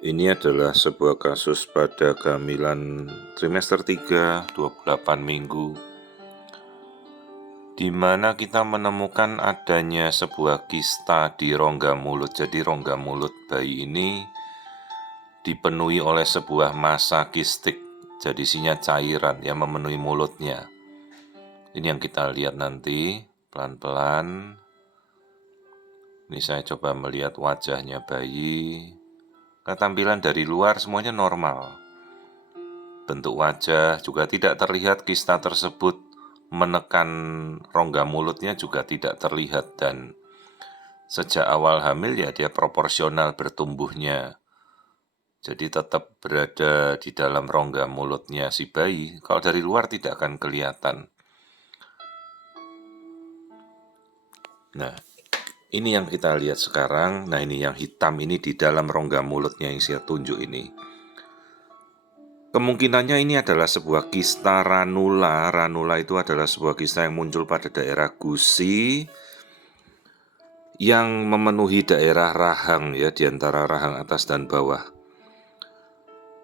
Ini adalah sebuah kasus pada kehamilan trimester 3, 28 minggu, di mana kita menemukan adanya sebuah kista di rongga mulut. Jadi rongga mulut bayi ini dipenuhi oleh sebuah massa kistik, jadi isinya cairan yang memenuhi mulutnya. Ini yang kita lihat nanti pelan-pelan. Ini saya coba melihat wajahnya bayi. Tampilan dari luar semuanya normal. Bentuk wajah juga tidak terlihat, kista tersebut menekan rongga mulutnya juga tidak terlihat, dan sejak awal hamil ya dia proporsional bertumbuhnya. Jadi tetap berada di dalam rongga mulutnya si bayi. Kalau dari luar tidak akan kelihatan. Nah, ini yang kita lihat sekarang. Nah, ini yang hitam ini di dalam rongga mulutnya yang saya tunjuk ini. Kemungkinannya ini adalah sebuah kista ranula. Ranula itu adalah sebuah kista yang muncul pada daerah gusi yang memenuhi daerah rahang ya, di antara rahang atas dan bawah.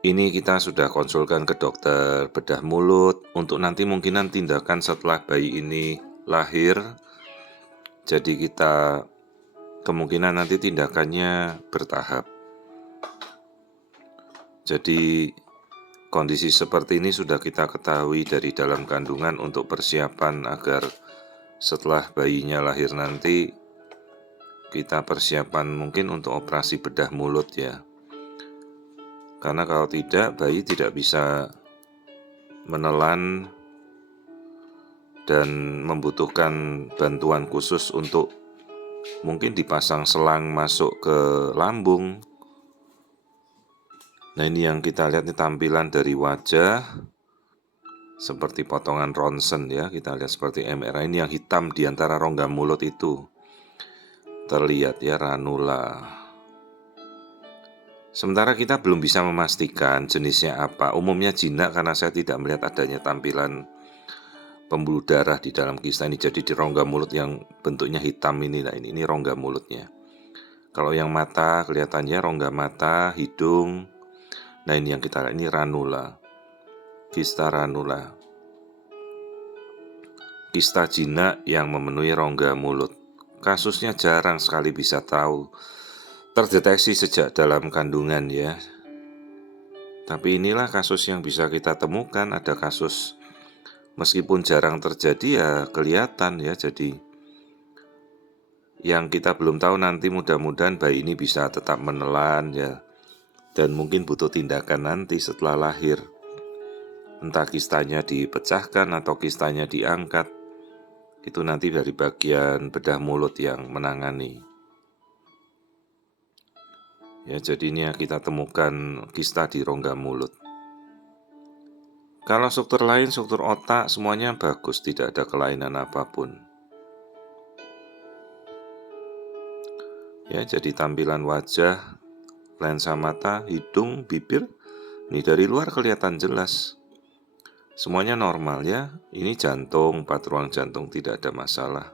Ini kita sudah konsulkan ke dokter bedah mulut untuk nanti mungkinan tindakan setelah bayi ini lahir. Jadi kita kemungkinan nanti tindakannya bertahap. Jadi kondisi seperti ini sudah kita ketahui dari dalam kandungan untuk persiapan agar setelah bayinya lahir nanti kita persiapan mungkin untuk operasi bedah mulut ya. Karena kalau tidak, bayi tidak bisa menelan dan membutuhkan bantuan khusus untuk mungkin dipasang selang masuk ke lambung. Nah, ini yang kita lihat, ini tampilan dari wajah seperti potongan ronsen ya, kita lihat seperti MRI. Ini yang hitam di antara rongga mulut itu terlihat ya, ranula. Sementara kita belum bisa memastikan jenisnya apa. Umumnya jinak karena saya tidak melihat adanya tampilan pembuluh darah di dalam kista ini. Jadi di rongga mulut yang bentuknya hitam ini, nah ini rongga mulutnya. Kalau yang mata kelihatannya rongga mata, hidung. Nah, ini yang kita lihat, ini ranula. Kista ranula. Kista jinak yang memenuhi rongga mulut. Kasusnya jarang sekali bisa tahu. Terdeteksi sejak dalam kandungan ya. Tapi inilah kasus yang bisa kita temukan. Ada kasus meskipun jarang terjadi ya kelihatan ya. Jadi yang kita belum tahu nanti mudah-mudahan bayi ini bisa tetap menelan ya. Dan mungkin butuh tindakan nanti setelah lahir. Entah kistanya dipecahkan atau kistanya diangkat. Itu nanti dari bagian bedah mulut yang menangani. Ya, jadi ini kita temukan kista di rongga mulut. Kalau struktur lain, struktur otak, semuanya bagus, tidak ada kelainan apapun. Ya, jadi tampilan wajah, lensa mata, hidung, bibir, ini dari luar kelihatan jelas. Semuanya normal ya. Ini jantung, 4 ruang jantung, tidak ada masalah.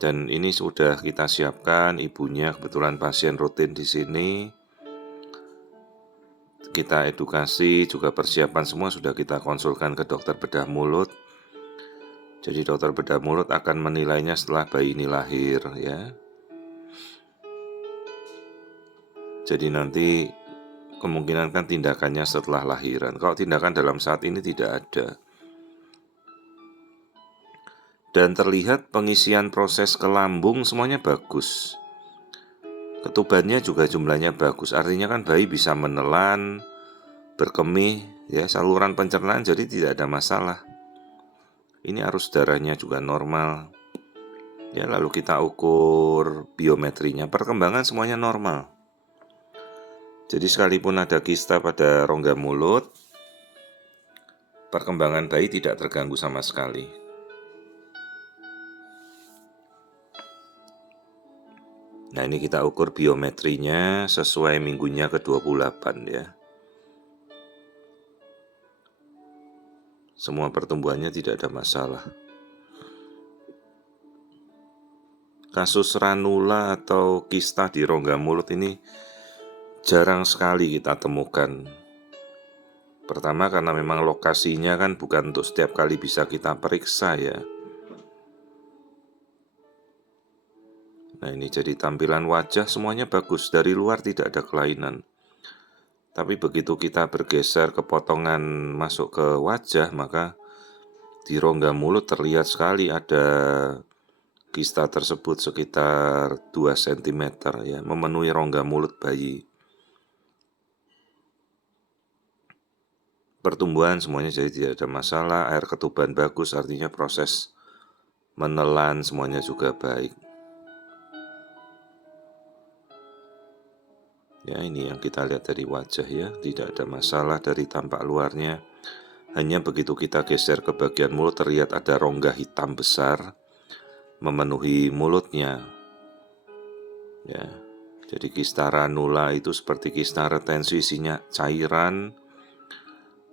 Dan ini sudah kita siapkan, ibunya kebetulan pasien rutin di sini. Kita edukasi, juga persiapan semua sudah kita konsulkan ke dokter bedah mulut. Jadi dokter bedah mulut akan menilainya setelah bayi ini lahir ya. Jadi nanti kemungkinan kan tindakannya setelah lahiran. Kalau tindakan dalam saat ini tidak ada. Dan terlihat pengisian proses ke lambung semuanya bagus. Ketubannya juga jumlahnya bagus. Artinya kan bayi bisa menelan, berkemih ya, saluran pencernaan jadi tidak ada masalah. Ini arus darahnya juga normal. Ya, lalu kita ukur biometrinya, perkembangan semuanya normal. Jadi sekalipun ada kista pada rongga mulut, perkembangan bayi tidak terganggu sama sekali. Nah, ini kita ukur biometrinya sesuai minggunya ke-28 ya. Semua pertumbuhannya tidak ada masalah. Kasus ranula atau kista di rongga mulut ini jarang sekali kita temukan. Pertama karena memang lokasinya kan bukan untuk setiap kali bisa kita periksa ya. Nah ini jadi tampilan wajah semuanya bagus, dari luar tidak ada kelainan. Tapi begitu kita bergeser ke potongan masuk ke wajah, maka di rongga mulut terlihat sekali ada kista tersebut sekitar 2 cm ya, memenuhi rongga mulut bayi. Pertumbuhan semuanya jadi tidak ada masalah, air ketuban bagus, artinya proses menelan semuanya juga baik. Ya ini yang kita lihat dari wajah ya, tidak ada masalah dari tampak luarnya. Hanya begitu kita geser ke bagian mulut terlihat ada rongga hitam besar memenuhi mulutnya. Ya, jadi kista ranula itu seperti kista retensi, isinya cairan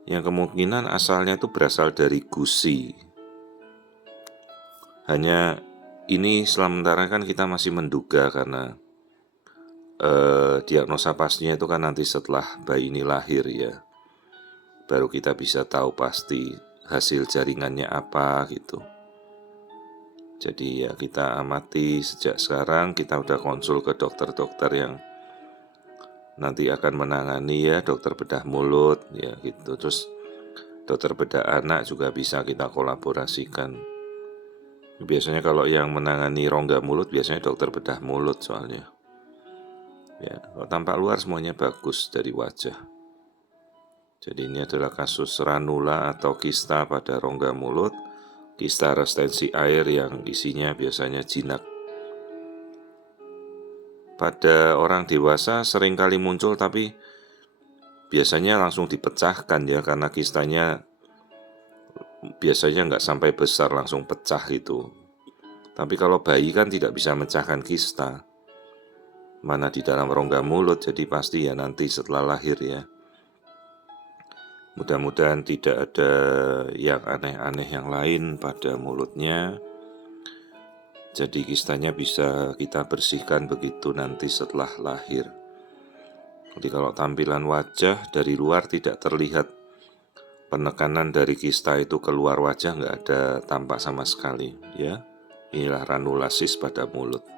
yang kemungkinan asalnya itu berasal dari gusi. Hanya ini sementara kan kita masih menduga karena diagnosa pastinya itu kan nanti setelah bayi ini lahir ya, baru kita bisa tahu pasti hasil jaringannya apa gitu. Jadi ya kita amati sejak sekarang, kita udah konsul ke dokter-dokter yang nanti akan menangani ya, dokter bedah mulut ya gitu. Terus dokter bedah anak juga bisa kita kolaborasikan. Biasanya kalau yang menangani rongga mulut biasanya dokter bedah mulut soalnya. Ya, kalau tampak luar semuanya bagus dari wajah. Jadi ini adalah kasus ranula atau kista pada rongga mulut, kista restensi air yang isinya biasanya jinak. Pada orang dewasa seringkali muncul tapi biasanya langsung dipecahkan ya, karena kistanya biasanya nggak sampai besar langsung pecah gitu. Tapi kalau bayi kan tidak bisa mecahkan kista, mana di dalam rongga mulut, jadi pasti ya nanti setelah lahir ya. Mudah-mudahan tidak ada yang aneh-aneh yang lain pada mulutnya. Jadi kistanya bisa kita bersihkan begitu nanti setelah lahir. Jadi kalau tampilan wajah dari luar tidak terlihat penekanan dari kista itu keluar wajah, nggak ada tampak sama sekali ya. Inilah ranulasis pada mulut.